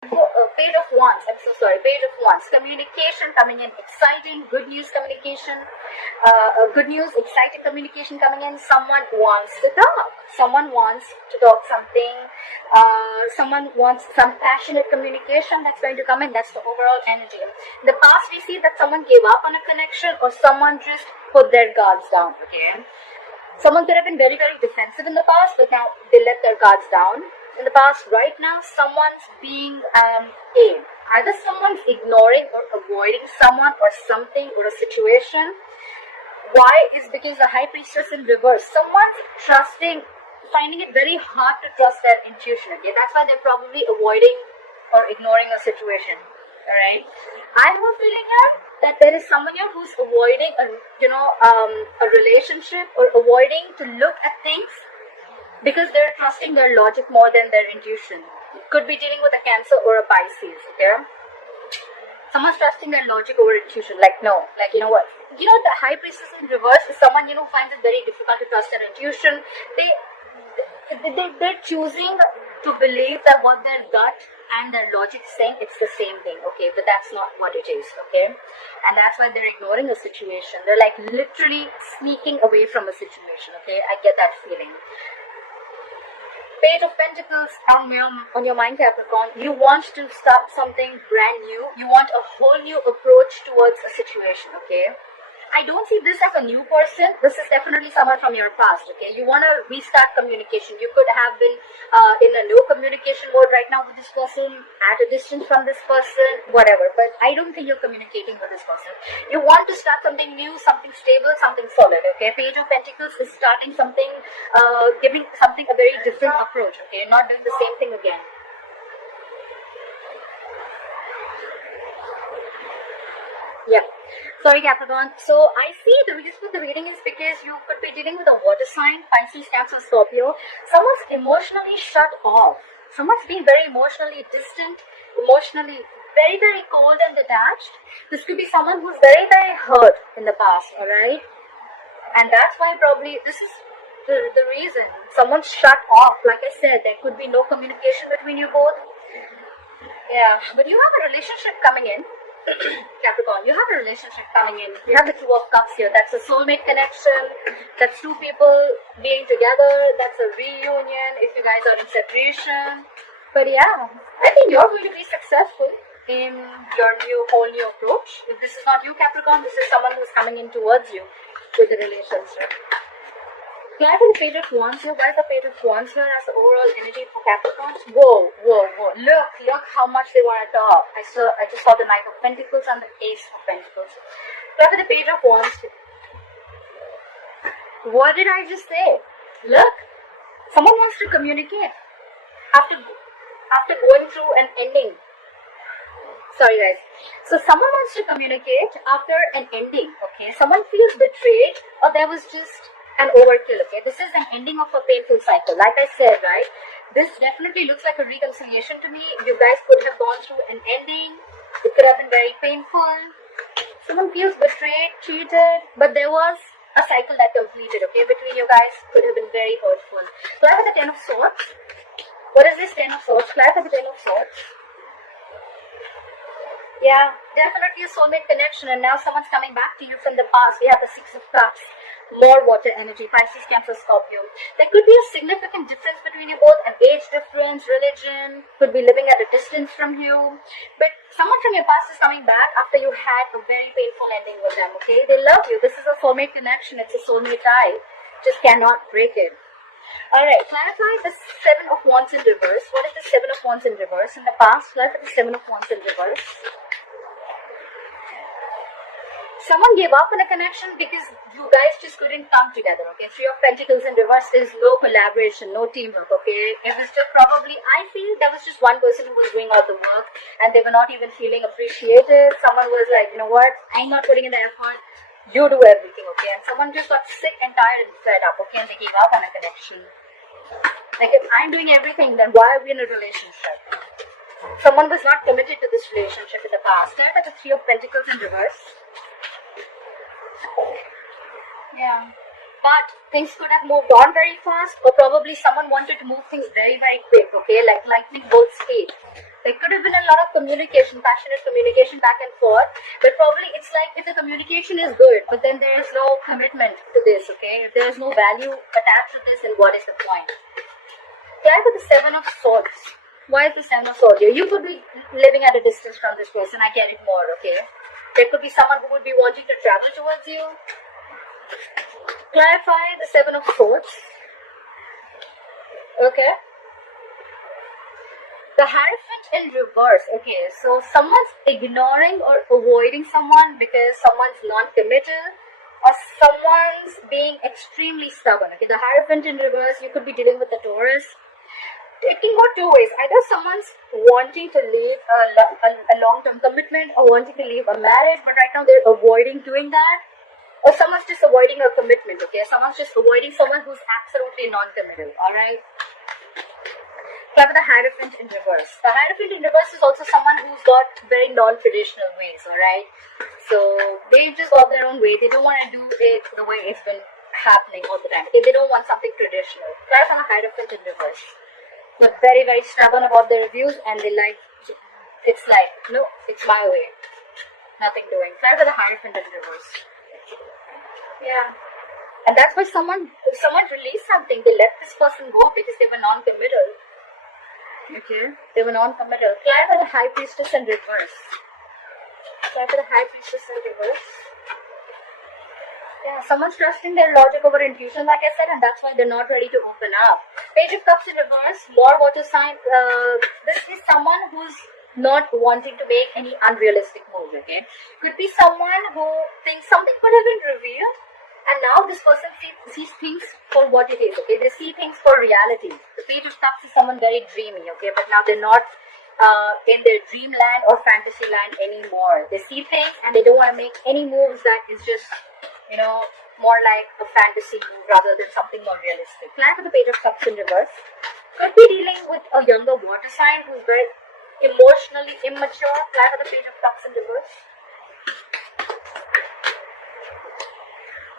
Page of Wands, I'm so sorry, Page of Wands, communication coming in, exciting, good news communication, good news, exciting communication coming in, someone wants to talk, something, someone wants some passionate communication that's going to come in, that's the overall energy. In the past, we see that someone gave up on a connection or someone just put their guards down, okay? Someone could have been very, very defensive in the past, but now they let their guards down. In the past, right now, someone's being either someone's ignoring or avoiding someone or something or a situation. Why? Is because the High Priestess in reverse. Someone's finding it very hard to trust their intuition. Okay, that's why they're probably avoiding or ignoring a situation. All right. I have a feeling here that there is someone here who's avoiding a relationship or avoiding to look at things because they're trusting their logic more than their intuition. Could be dealing with a Cancer or a Pisces, okay? Someone's trusting their logic over intuition. You know what? The High Priestess in reverse is someone, who finds it very difficult to trust their intuition. They're choosing to believe that what their gut and their logic is saying, it's the same thing, okay? But that's not what it is, okay? And that's why they're ignoring a situation. They're like literally sneaking away from a situation, okay? I get that feeling. Page of Pentacles on your mind, Capricorn. You want to start something brand new. You want a whole new approach towards a situation, okay? I don't see this as a new person. This is definitely someone from your past, okay? You want to restart communication. You could have been in a no communication mode right now with this person, at a distance from this person, whatever. But I don't think you're communicating with this person. You want to start something new, something stable, something solid, okay? Page of Pentacles is starting something, giving something a very different approach, okay? Not doing the same thing again. Yeah. Sorry, Capricorn. So I see the reason for the reading is because you could be dealing with a water sign, Pisces, Cancer, Scorpio. Someone's emotionally shut off. Someone's being very emotionally distant, emotionally very, very cold and detached. This could be someone who's very, very hurt in the past, alright? And that's why probably this is the reason. Someone's shut off. Like I said, there could be no communication between you both. Yeah, but you have a relationship coming in. Capricorn, you have a relationship coming in. You have the Two of Cups here. That's a soulmate connection. That's two people being together. That's a reunion if you guys are in separation. But yeah, I think you're going to be successful in your whole new approach. If this is not you, Capricorn, this is someone who's coming in towards you with a relationship. Clarify the Page of Wands here. Why is the Page of Wands here as the overall energy for Capricorns? Whoa. Look how much they want to talk. I just saw the Knight of Pentacles and the Ace of Pentacles. Clarify the Page of Wands. What did I just say? Look. Someone wants to communicate. After going through an ending. Sorry guys. So someone wants to communicate after an ending. Okay. Someone feels betrayed or there was just an overkill, okay? This is an ending of a painful cycle. Like I said, right? This definitely looks like a reconciliation to me. You guys could have gone through an ending. It could have been very painful. Someone feels betrayed, cheated, but there was a cycle that completed, okay? Between you guys could have been very hurtful. Clap for the Ten of Swords. What is this Ten of Swords? Clap for the Ten of Swords. Yeah, definitely a soulmate connection, and now someone's coming back to you from the past. We have the Six of Cups. More water energy, Pisces, Cancer, Scorpio. There could be a significant difference between you both, an age difference, religion, could be living at a distance from you. But someone from your past is coming back after you had a very painful ending with them, okay? They love you. This is a soulmate connection. It's a soulmate tie. Just cannot break it. Alright, clarify the Seven of Wands in reverse. What is the Seven of Wands in reverse? In the past, clarify the Seven of Wands in reverse. Someone gave up on a connection because you guys just couldn't come together, okay? Three of Pentacles in reverse is no collaboration, no teamwork, okay? It was just probably, I feel there was just one person who was doing all the work and they were not even feeling appreciated. Someone was like, you know what, I'm not putting in the effort, you do everything, okay? And someone just got sick and tired and fed up, okay? And they gave up on a connection. Like, if I'm doing everything, then why are we in a relationship? Someone was not committed to this relationship in the past. Look at the Three of Pentacles in reverse. Yeah. but things could have moved on very fast, or probably someone wanted to move things very, very quick, okay, like lightning bolt speed. There could have been a lot of communication, passionate communication back and forth, but probably it's like if the communication is good, but then there is no commitment to this, okay? If there is no value attached to this, then what is the point? Try with the Seven of Swords. Why is the Seven of Swords here? You could be living at a distance from this person, I get it more, okay? There could be someone who would be wanting to travel towards you. Clarify the Seven of Swords. Okay. The Hierophant in reverse. Okay, so someone's ignoring or avoiding someone because someone's non-committal, or someone's being extremely stubborn. Okay, the Hierophant in reverse, you could be dealing with the Taurus. It can go two ways. Either someone's wanting to leave a long-term commitment, or wanting to leave a marriage, but right now they're avoiding doing that. Or someone's just avoiding a commitment, okay? Someone's just avoiding someone who's absolutely non-committal, alright? Clever the Hierophant in reverse. The Hierophant in reverse is also someone who's got very non-traditional ways, alright? So, they've just got their own way. They don't want to do it the way it's been happening all the time. Okay? They don't want something traditional. Clever the Hierophant in reverse. They're very, very stubborn about their reviews, and they like, it's like, no, it's my way. Nothing doing. Clever the Hierophant in reverse. Yeah. And that's why if someone released something, they let this person go because they were non-committal. Okay, they were non-committal. Try for the High Priestess in reverse. Try for the High Priestess in reverse. Yeah, someone's trusting their logic over intuition, like I said, and that's why they're not ready to open up. Page of Cups in reverse, more water sign. This is someone who's not wanting to make any unrealistic moves, okay? Could be someone who thinks something could have been revealed, and now this person sees things for what it is, okay? They see things for reality. The Page of Cups is someone very dreamy, okay? But now they're not in their dreamland or fantasy land anymore. They see things and they don't want to make any moves that is just, more like a fantasy move rather than something more realistic. Plan for the Page of Cups in reverse. Could be dealing with a younger water sign who's very emotionally immature. Plan for the Page of Cups in reverse.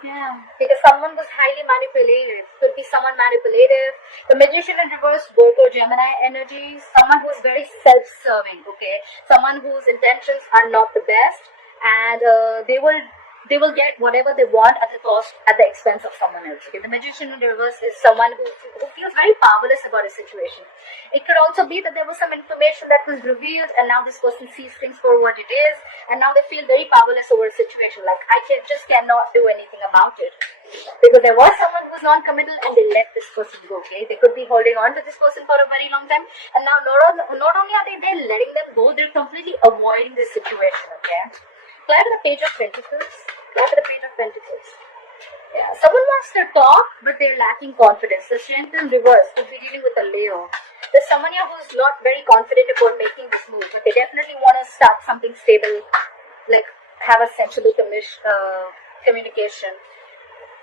Yeah, because someone was highly manipulative. Could be someone manipulative. The Magician in reverse, Virgo, Gemini energy. Someone who's very self-serving, okay? Someone whose intentions are not the best, and they will get whatever they want at the expense of someone else. Okay? The Magician in reverse is someone who feels very powerless about a situation. It could also be that there was some information that was revealed, and now this person sees things for what it is, and now they feel very powerless over a situation. Like, I cannot do anything about it. Because there was someone who was non-committal and they let this person go, okay? They could be holding on to this person for a very long time, and now not only are they letting them go, they're completely avoiding this situation, okay? Fly to the Page of Pentacles. Fly to the Page of Pentacles. Yeah, someone wants to talk, but they're lacking confidence. The Strength in reverse could be dealing with a Leo. There's someone here who's not very confident about making this move, but they definitely want to start something stable, like have a sensible communication.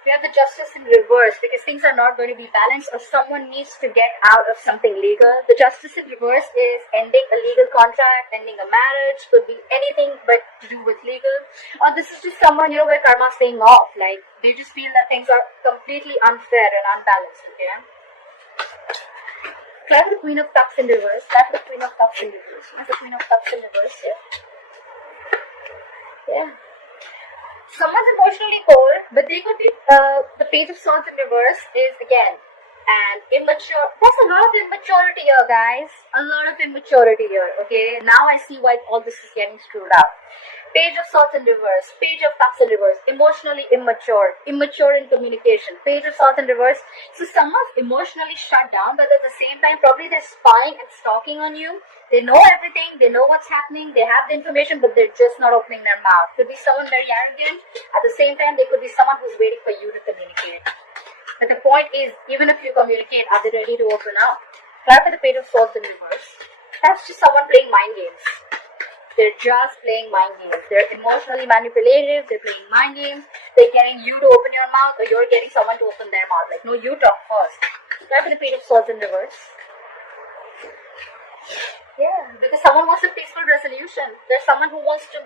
We have the Justice in reverse because things are not going to be balanced, or someone needs to get out of something legal. The Justice in reverse is ending a legal contract, ending a marriage, could be anything but to do with legal. Or this is just someone, where karma's paying off. Like, they just feel that things are completely unfair and unbalanced, okay? Clap the Queen of Cups in reverse. Clap the Queen of Cups in reverse. Clap the Queen of Cups in reverse, yeah. Someone's emotionally cold, but they could be, the Page of Swords in reverse is, again, an immature. There's a lot of immaturity here, guys. A lot of immaturity here, okay? Now I see why all this is getting screwed up. Page of Swords in reverse. Page of Cups in reverse. Emotionally immature. Immature in communication. Page of Swords in reverse. So someone's emotionally shut down, but at the same time, probably they're spying and stalking on you. They know everything. They know what's happening. They have the information, but they're just not opening their mouth. Could be someone very arrogant. At the same time, they could be someone who's waiting for you to communicate. But the point is, even if you communicate, are they ready to open up? Try for the Page of Swords in reverse. That's just someone playing mind games. They're just playing mind games. They're emotionally manipulative. They're playing mind games. They're getting you to open your mouth, or you're getting someone to open their mouth. Like, no, you talk first. Try for the Page of Swords in reverse. Yeah, because someone wants a peaceful resolution. There's someone who wants to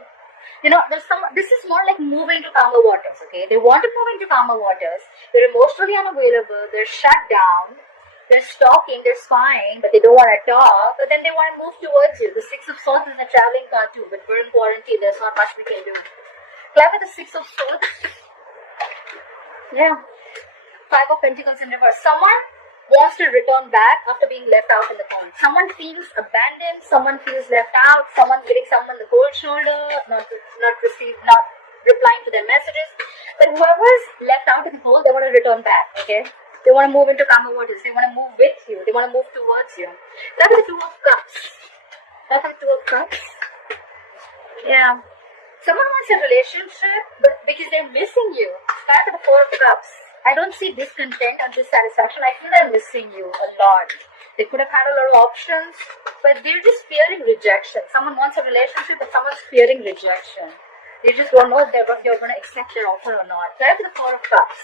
This is more like moving to calmer waters, okay? They want to move into calmer waters. They're emotionally unavailable. They're shut down. They're stalking. They're spying, but they don't want to talk. But then they want to move towards you. The Six of Swords is a traveling card too. But we're in quarantine. There's not much we can do. Clap with the Six of Swords. Yeah. Five of Pentacles in reverse. Someone wants to return back after being left out in the cold. Someone feels abandoned. Someone feels left out. Someone's giving someone the cold shoulder, not replying to their messages. But whoever's left out in the cold, they want to return back. Okay, they want to move into calmer waters. They want to move with you. They want to move towards you. That's the Two of Cups. That's the Two of Cups. Yeah. Someone wants a relationship, but because they're missing you. That's the Four of Cups. I don't see discontent or dissatisfaction. I feel they're missing you a lot. They could have had a lot of options, but they're just fearing rejection. Someone wants a relationship, but someone's fearing rejection. They just don't know if you're going to accept their offer or not. Try for the Four of Cups.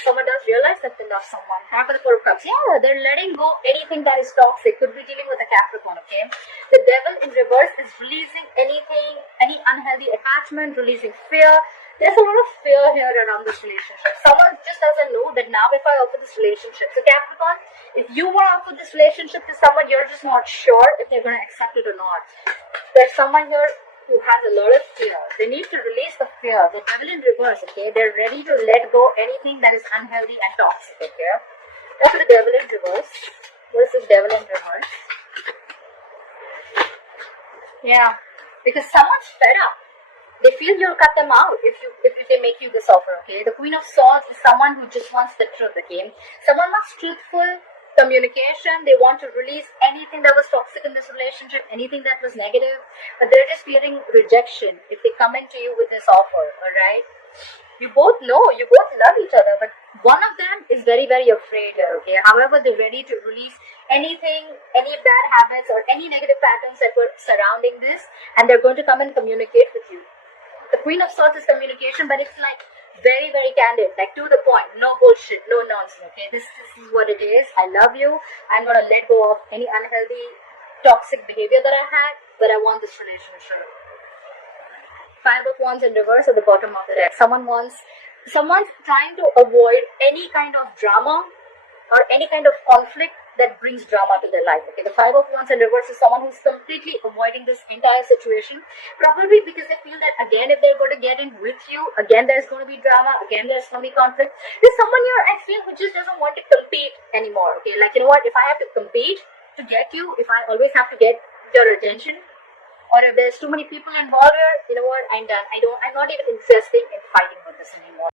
Someone does realize that they love someone. Try for the Four of Cups. Yeah, they're letting go anything that is toxic. Could be dealing with a Capricorn, okay? The Devil in reverse is releasing anything, any unhealthy attachment, releasing fear. There's a lot of fear here around this relationship. Someone just doesn't know that now if I offer this relationship. So Capricorn, if you want to offer this relationship to someone, you're just not sure if they're going to accept it or not. There's someone here who has a lot of fear. They need to release the fear. The Devil in reverse, okay? They're ready to let go anything that is unhealthy and toxic, okay? That's the Devil in reverse. What is this Devil in reverse? Yeah, because someone's fed up. They feel you'll cut them out if they make you this offer, okay? The Queen of Swords is someone who just wants the truth, okay? Someone wants truthful communication. They want to release anything that was toxic in this relationship, anything that was negative, but they're just fearing rejection if they come into you with this offer, alright? You both know, you both love each other, but one of them is very, very afraid here, okay? However, they're ready to release anything, any bad habits or any negative patterns that were surrounding this, and they're going to come and communicate with you. The Queen of Swords is communication, but it's like very, very candid, like to the point, no bullshit, no nonsense, okay? This is what it is. I love you. I'm going to let go of any unhealthy, toxic behavior that I had, but I want this relationship. Five of Wands in reverse at the bottom of the deck. Someone's trying to avoid any kind of drama or any kind of conflict that brings drama to their life. Okay, the Five of Wands in reverse is someone who's completely avoiding this entire situation, probably because they feel that again, if they're going to get in with you, again there's going to be drama, again there's going to be conflict. There's someone here I feel who just doesn't want to compete anymore. Okay, like, you know what, if I have to compete to get you, if I always have to get your attention, or if there's too many people involved here, you know what, I'm done. I'm not even interested in fighting with this anymore.